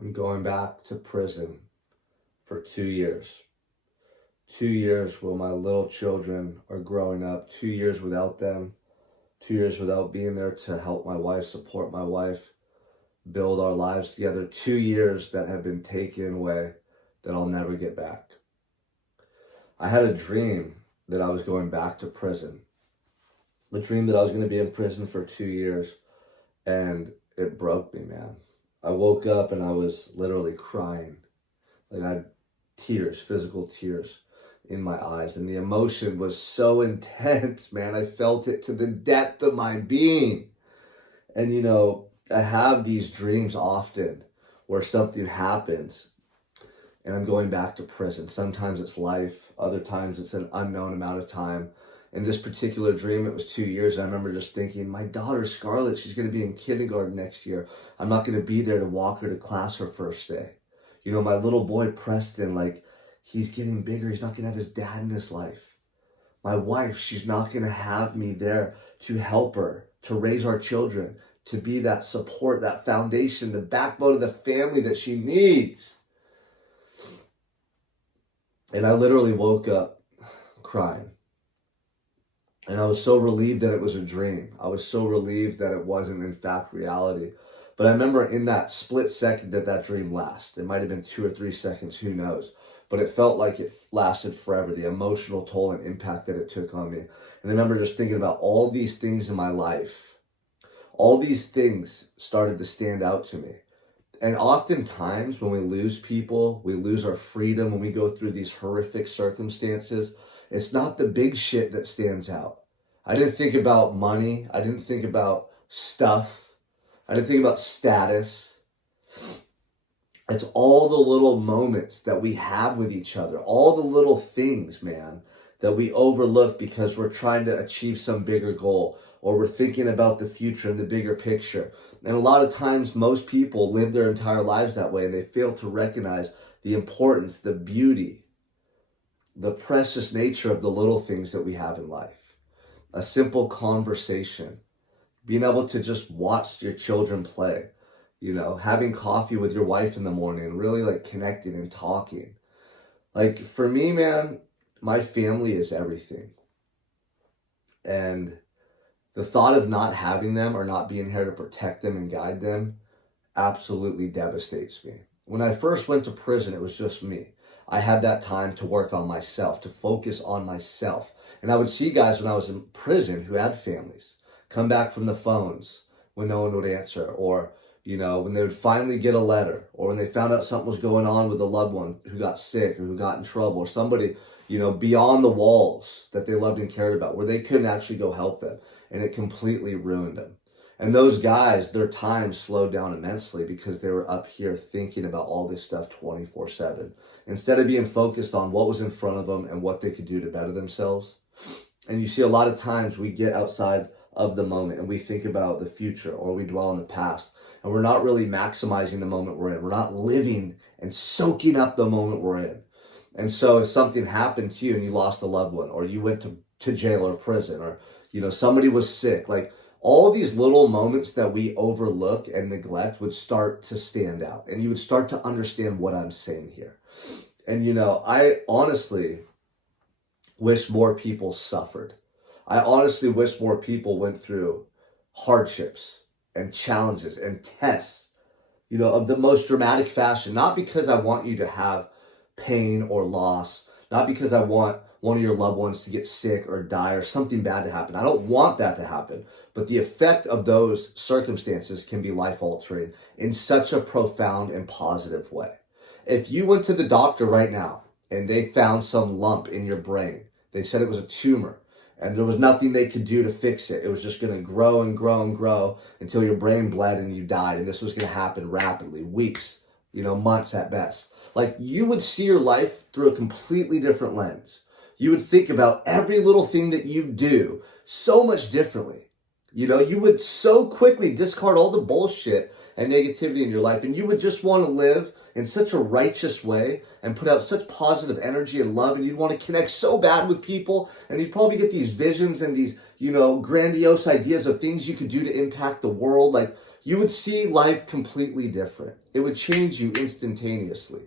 I'm going back to prison for 2 years. 2 years where my little children are growing up, 2 years without them, 2 years without being there to help my wife, support my wife, build our lives together. 2 years that have been taken away that I'll never get back. I had a dream that I was going back to prison. The dream that I was going to be in prison for 2 years, and it broke me, man. I woke up and I was literally crying. Like I had tears, physical tears in my eyes. And the emotion was so intense, man. I felt it to the depth of my being. And I have these dreams often where something happens and I'm going back to prison. Sometimes it's life. Other times it's an unknown amount of time. In this particular dream, it was 2 years. And I remember just thinking, my daughter, Scarlett, she's going to be in kindergarten next year. I'm not going to be there to walk her to class her first day. My little boy, Preston, he's getting bigger. He's not going to have his dad in his life. My wife, she's not going to have me there to help her, to raise our children, to be that support, that foundation, the backbone of the family that she needs. And I literally woke up crying. And I was so relieved that it was a dream. I was so relieved that it wasn't in fact reality. But I remember in that split second that dream lasted. It might have been 2 or 3 seconds, who knows. But it felt like it lasted forever, the emotional toll and impact that it took on me. And I remember just thinking about all these things in my life. All these things started to stand out to me. And oftentimes when we lose people, we lose our freedom, when we go through these horrific circumstances, it's not the big shit that stands out. I didn't think about money. I didn't think about stuff. I didn't think about status. It's all the little moments that we have with each other, all the little things, man, that we overlook because we're trying to achieve some bigger goal, or we're thinking about the future and the bigger picture. And a lot of times, most people live their entire lives that way, and they fail to recognize the importance, the beauty, the precious nature of the little things that we have in life. A simple conversation, being able to just watch your children play, having coffee with your wife in the morning, really connecting and talking. For me, man, my family is everything. And the thought of not having them or not being here to protect them and guide them absolutely devastates me. When I first went to prison, it was just me. I had that time to work on myself, to focus on myself. And I would see guys when I was in prison who had families come back from the phones when no one would answer, or, when they would finally get a letter, or when they found out something was going on with a loved one who got sick or who got in trouble, or somebody, beyond the walls that they loved and cared about, where they couldn't actually go help them. And it completely ruined them. And those guys, their time slowed down immensely because they were up here thinking about all this stuff 24/7. Instead of being focused on what was in front of them and what they could do to better themselves. And you see a lot of times we get outside of the moment and we think about the future, or we dwell on the past, and we're not really maximizing the moment we're in. We're not living and soaking up the moment we're in. And so if something happened to you and you lost a loved one, or you went to jail or prison, or somebody was sick, all these little moments that we overlook and neglect would start to stand out, and you would start to understand what I'm saying here. And I honestly wish more people suffered. I honestly wish more people went through hardships and challenges and tests, of the most dramatic fashion. Not because I want you to have pain or loss, not because I want one of your loved ones to get sick or die or something bad to happen. I don't want that to happen. But the effect of those circumstances can be life-altering in such a profound and positive way. If you went to the doctor right now and they found some lump in your brain, they said it was a tumor, and there was nothing they could do to fix it. It was just going to grow and grow and grow until your brain bled and you died. And this was going to happen rapidly, weeks, months at best. You would see your life through a completely different lens. You would think about every little thing that you do so much differently You would so quickly discard all the bullshit and negativity in your life, and you would just want to live in such a righteous way and put out such positive energy and love, and you'd want to connect so bad with people, and you'd probably get these visions and these, grandiose ideas of things you could do to impact the world. Like, you would see life completely different. It would change you instantaneously.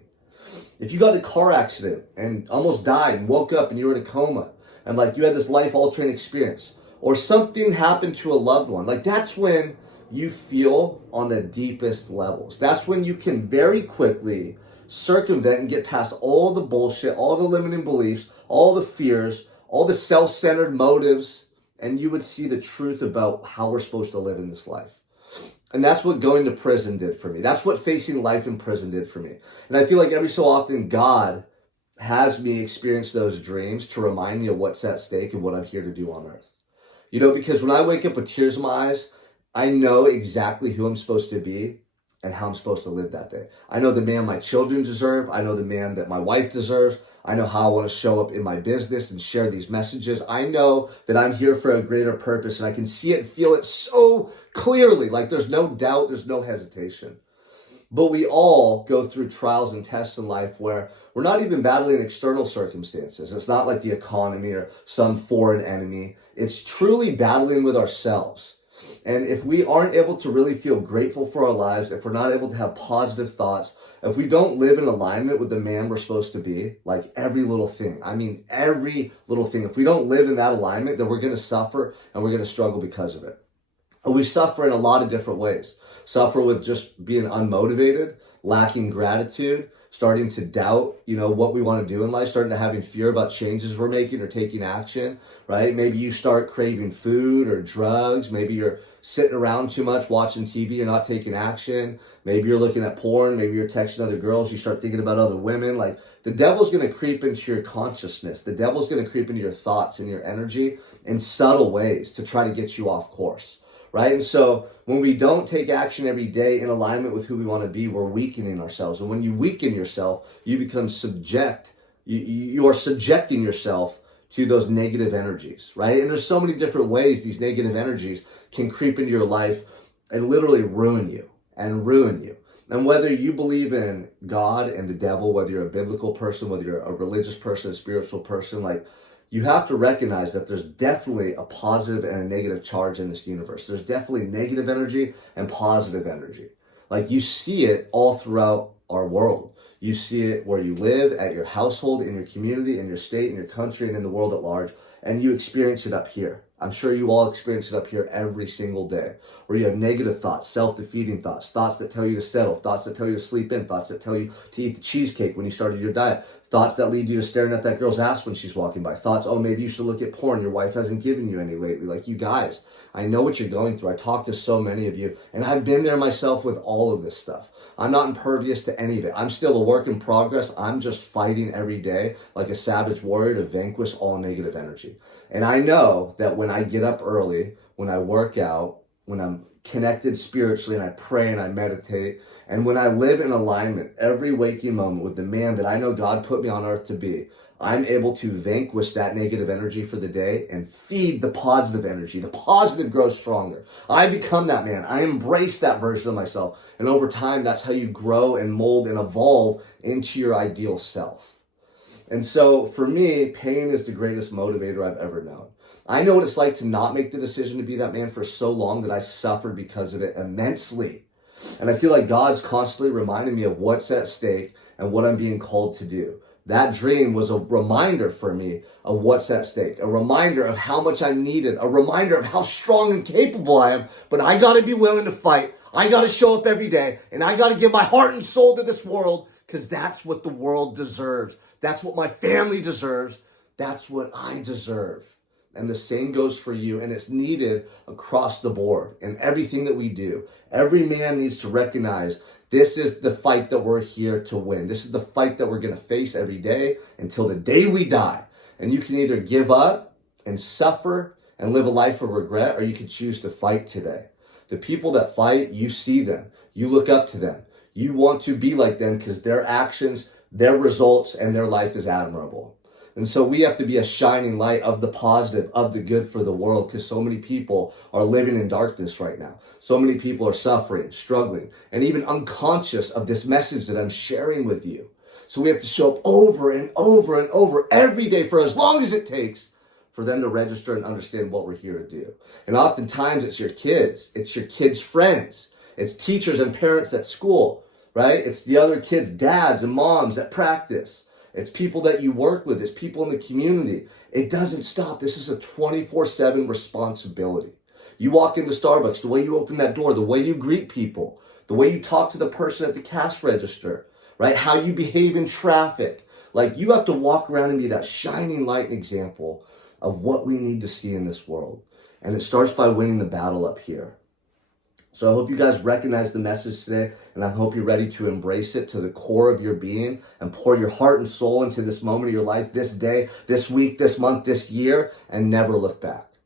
If you got in a car accident and almost died and woke up and you were in a coma and like you had this life altering experience, or something happened to a loved one, like that's when you feel on the deepest levels. That's when you can very quickly circumvent and get past all the bullshit, all the limiting beliefs, all the fears, all the self-centered motives, and you would see the truth about how we're supposed to live in this life. And that's what going to prison did for me. That's what facing life in prison did for me. And I feel like every so often God has me experience those dreams to remind me of what's at stake and what I'm here to do on earth. Because when I wake up with tears in my eyes, I know exactly who I'm supposed to be and how I'm supposed to live that day. I know the man my children deserve. I know the man that my wife deserves. I know how I want to show up in my business and share these messages. I know that I'm here for a greater purpose, and I can see it and feel it so clearly. Like, there's no doubt, there's no hesitation. But we all go through trials and tests in life where we're not even battling external circumstances. It's not like the economy or some foreign enemy. It's truly battling with ourselves. And if we aren't able to really feel grateful for our lives, if we're not able to have positive thoughts, if we don't live in alignment with the man we're supposed to be, like every little thing, every little thing, if we don't live in that alignment, then we're going to suffer and we're going to struggle because of it. And we suffer in a lot of different ways. Suffer with just being unmotivated, lacking gratitude, starting to doubt, what we want to do in life, starting to having fear about changes we're making or taking action, right? Maybe you start craving food or drugs. Maybe you're sitting around too much, watching TV, you're not taking action. Maybe you're looking at porn. Maybe you're texting other girls. You start thinking about other women. Like, the devil's going to creep into your consciousness. The devil's going to creep into your thoughts and your energy in subtle ways to try to get you off course. Right? And so when we don't take action every day in alignment with who we want to be, we're weakening ourselves. And when you weaken yourself, you become you are subjecting yourself to those negative energies, right? And there's so many different ways these negative energies can creep into your life and literally ruin you. And whether you believe in God and the devil, whether you're a biblical person, whether you're a religious person, a spiritual person, like, you have to recognize that there's definitely a positive and a negative charge in this universe. There's definitely negative energy and positive energy. Like, you see it all throughout our world. You see it where you live, at your household, in your community, in your state, in your country, and in the world at large. And you experience it up here. I'm sure you all experience it up here every single day, where you have negative thoughts, self-defeating thoughts, thoughts that tell you to settle, thoughts that tell you to sleep in, thoughts that tell you to eat the cheesecake when you started your diet, thoughts that lead you to staring at that girl's ass when she's walking by, thoughts, oh, maybe you should look at porn, your wife hasn't given you any lately. Like, you guys, I know what you're going through. I talk to so many of you, and I've been there myself with all of this stuff. I'm not impervious to any of it. I'm still a work in progress. I'm just fighting every day like a savage warrior to vanquish all negative energy. And I know that when I get up early, when I work out, when I'm connected spiritually and I pray and I meditate, and when I live in alignment every waking moment with the man that I know God put me on earth to be, I'm able to vanquish that negative energy for the day and feed the positive energy. The positive grows stronger. I become that man. I embrace that version of myself. And over time, that's how you grow and mold and evolve into your ideal self. And so for me, pain is the greatest motivator I've ever known. I know what it's like to not make the decision to be that man for so long that I suffered because of it immensely. And I feel like God's constantly reminding me of what's at stake and what I'm being called to do. That dream was a reminder for me of what's at stake, a reminder of how much I'm needed, a reminder of how strong and capable I am, but I got to be willing to fight. I got to show up every day, and I got to give my heart and soul to this world, because that's what the world deserves. That's what my family deserves. That's what I deserve. And the same goes for you, and it's needed across the board in everything that we do. Every man needs to recognize this is the fight that we're here to win. This is the fight that we're going to face every day until the day we die. And you can either give up and suffer and live a life of regret, or you can choose to fight today. The people that fight, you see them. You look up to them. You want to be like them because their actions, their results, and their life is admirable. And so we have to be a shining light of the positive, of the good for the world, because so many people are living in darkness right now. So many people are suffering, struggling, and even unconscious of this message that I'm sharing with you. So we have to show up over and over and over every day for as long as it takes for them to register and understand what we're here to do. And oftentimes it's your kids' friends, it's teachers and parents at school, right? It's the other kids' dads and moms at practice. It's people that you work with. It's people in the community. It doesn't stop. This is a 24/7 responsibility. You walk into Starbucks, the way you open that door, the way you greet people, the way you talk to the person at the cash register, right? How you behave in traffic. Like, you have to walk around and be that shining light and example of what we need to see in this world. And it starts by winning the battle up here. So I hope you guys recognize the message today, and I hope you're ready to embrace it to the core of your being and pour your heart and soul into this moment of your life, this day, this week, this month, this year, and never look back.